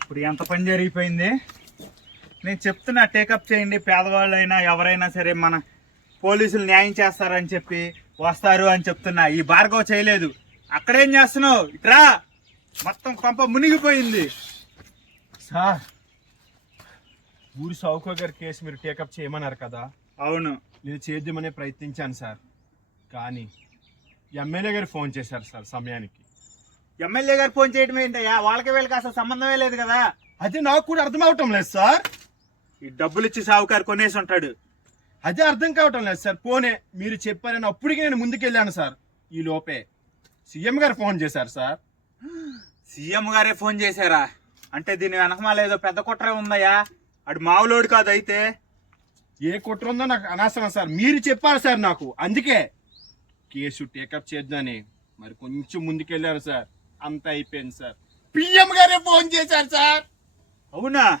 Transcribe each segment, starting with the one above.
ఇప్పుడు ఎంత పని జరిగిపోయింది? నేను చెప్తున్నా టేకప్ చేయండి. పేదవాళ్ళైనా ఎవరైనా సరే మన పోలీసులు న్యాయం చేస్తారని చెప్పి వస్తారు అని చెప్తున్నా. ఈ భార్గవ్ చేయలేదు. అక్కడేం చేస్తున్నావు? ఇట్రా మొత్తం కొంప మునిగిపోయింది. సార్ ఊరి సౌకో గారి కేసు మీరు టేకప్ చేయమన్నారు కదా? అవును. నేను చేద్దామనే ప్రయత్నించాను సార్. కానీ ఎమ్మెల్యే గారు ఫోన్ చేశారు సార్ సమయానికి. ఎమ్మెల్యే గారు ఫోన్ చేయడం ఏంటయ్యా? వాళ్ళకి వీళ్ళకి అసలు సంబంధమే లేదు కదా. అది నాకు కూడా అర్థం అవటం లేదు సార్. ఈ డబ్బులు ఇచ్చి సావుకారు కొనేసి ఉంటాడు. అదే అర్థం కావటం లేదు సార్. పోనే మీరు చెప్పారని అప్పటికి నేను ముందుకెళ్ళాను సార్. ఈ లోపే. సీఎం గారు ఫోన్ చేశారు సార్. సీఎం గారే ఫోన్ చేశారా? అంటే దీని వెనకమాల ఏదో పెద్ద కుట్ర ఉందయ్యా? అడు మావులోడు కాదు అయితే ఏ కుట్ర ఉందో నాకు అనవసరం సార్. మీరు చెప్పారు సార్ నాకు. అందుకే కేసు టేకప్ చేద్దాని. మరి కొంచెం ముందుకెళ్ళారు సార్. అంతా అయిపోయింది సార్. పిఎం గారే ఫోన్ చేశారు సార్. అవునా?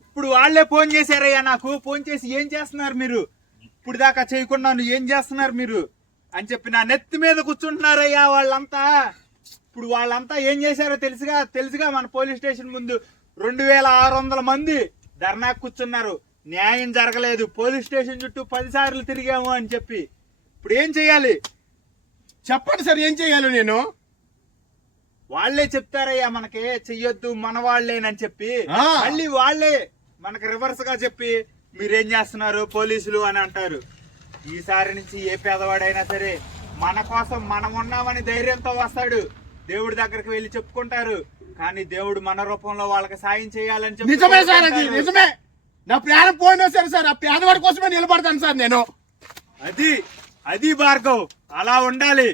ఇప్పుడు వాళ్ళే ఫోన్ చేశారయ్యా నాకు. ఫోన్ చేసి ఏం చేస్తున్నారు మీరు? ఇప్పుడు దాకా చేయకుండా ఏం చేస్తున్నారు మీరు? అని చెప్పి నా నెత్తి మీద కూర్చుంటున్నారయ్యా వాళ్ళంతా. ఇప్పుడు వాళ్ళంతా ఏం చేశారో తెలుసుగా? తెలుసుగా మన పోలీస్ స్టేషన్ ముందు రెండు వేల ఆరు వందల మంది ధర్నా కూర్చున్నారు. న్యాయం జరగలేదు. పోలీస్ స్టేషన్ చుట్టూ పది సార్లు తిరిగాము అని చెప్పి. ఇప్పుడు ఏం చేయాలి? చెప్పండి సార్ ఏం చేయాలి నేను? వాళ్ళే చెప్తారయ్యా మనకి చెయ్యొద్దు మన వాళ్ళేనని చెప్పి. మళ్ళీ వాళ్ళే మనకి రివర్స్గా చెప్పి మీరేం చేస్తున్నారు? పోలీసులు అని అంటారు. ఈసారి నుంచి ఏ పేదవాడైనా సరే మన కోసం మనం ఉన్నామని ధైర్యంతో వస్తాడు. దేవుడి దగ్గరికి వెళ్ళి చెప్పుకుంటారు. కానీ దేవుడు మన రూపంలో వాళ్ళకి సాయం చేయాలని చెప్పి నిజమే సార్ అది. నిజమే. నా ప్రాణం పోయినా సరే సార్ ఆ పేదవాడి కోసమే నిలబడతాను సార్ నేను. అది అది భార్గవ్ అలా ఉండాలి.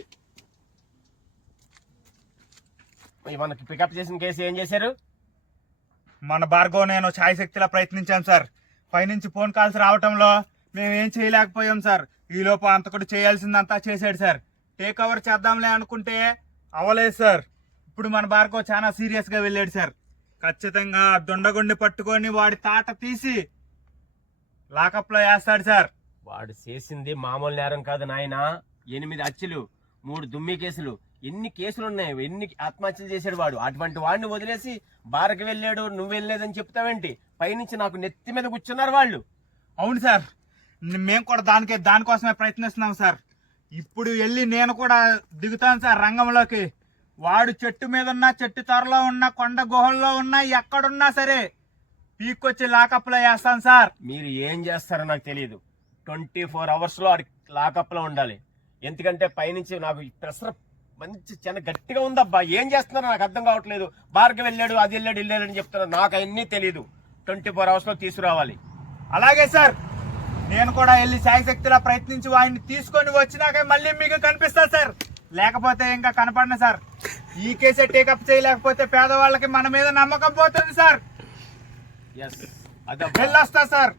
మనకి పికప్ చేసిన కేసు ఏం చేశారు? మన భార్గవ్ నేను ఛాయశక్తిలా ప్రయత్నించాం సార్. పైనుంచి ఫోన్ కాల్స్ రావటంలో మేము ఏం చేయలేకపోయాం సార్. ఈ లోపు అంతకుడు చేయాల్సిందంతా చేశాడు సార్. టేక్ ఓవర్ చేద్దాంలే అనుకుంటే అవ్వలేదు సార్. ఇప్పుడు మన భార్గవ్ చాలా సీరియస్గా వెళ్ళాడు సార్. ఖచ్చితంగా దొండగుండి పట్టుకొని వాడి తాట తీసి లాకప్లో వేస్తాడు సార్. వాడు చేసింది మామూలు నేరం కాదు నాయన. ఎనిమిది హత్యలు మూడు దుమ్మి కేసులు ఎన్ని కేసులు ఉన్నాయి ఎన్ని ఆత్మహత్యలు చేశాడు వాడు. అటువంటి వాడిని వదిలేసి బారకు వెళ్ళాడు నువ్వు వెళ్ళలేదని చెప్తావేంటి? పైనుంచి నాకు నెత్తి మీద కూర్చున్నారు వాళ్ళు. అవును సార్. మేము కూడా దానికే దానికోసమే ప్రయత్నిస్తున్నాం సార్. ఇప్పుడు వెళ్ళి నేను కూడా దిగుతాను సార్ రంగంలోకి. వాడు చెట్టు మీద ఉన్నా చెట్టు త్వరలో ఉన్నా కొండ గుహల్లో ఉన్నా ఎక్కడున్నా సరే పీక్కొచ్చి లాకప్లో వేస్తాను సార్. మీరు ఏం చేస్తారో నాకు తెలియదు ట్వంటీ ఫోర్ అవర్స్లో ఆడి లాకప్లో ఉండాలి. ఎందుకంటే పైనుంచి నాకు ప్రెషర్ మంచి చాలా గట్టిగా ఉందబ్బా. ఏం చేస్తున్నారో నాకు అర్థం కావట్లేదు. బార్కి వెళ్ళాడు అది వెళ్ళాడు వెళ్ళాడు అని చెప్తున్నారు. నాకు అవన్నీ తెలియదు ట్వంటీ ఫోర్ అవర్స్లో తీసుకురావాలి. అలాగే సార్ నేను కూడా వెళ్ళి శాయశక్తిలా ప్రయత్నించి వాడిని తీసుకొని వచ్చినాక మళ్ళీ మీకు కనిపిస్తా సార్. లేకపోతే ఇంకా కనపడిన సార్. ఈ కేసే టేకప్ చేయలేకపోతే పేదవాళ్ళకి మన మీద నమ్మకం పోతుంది సార్. అదే వెళ్ళొస్తా సార్.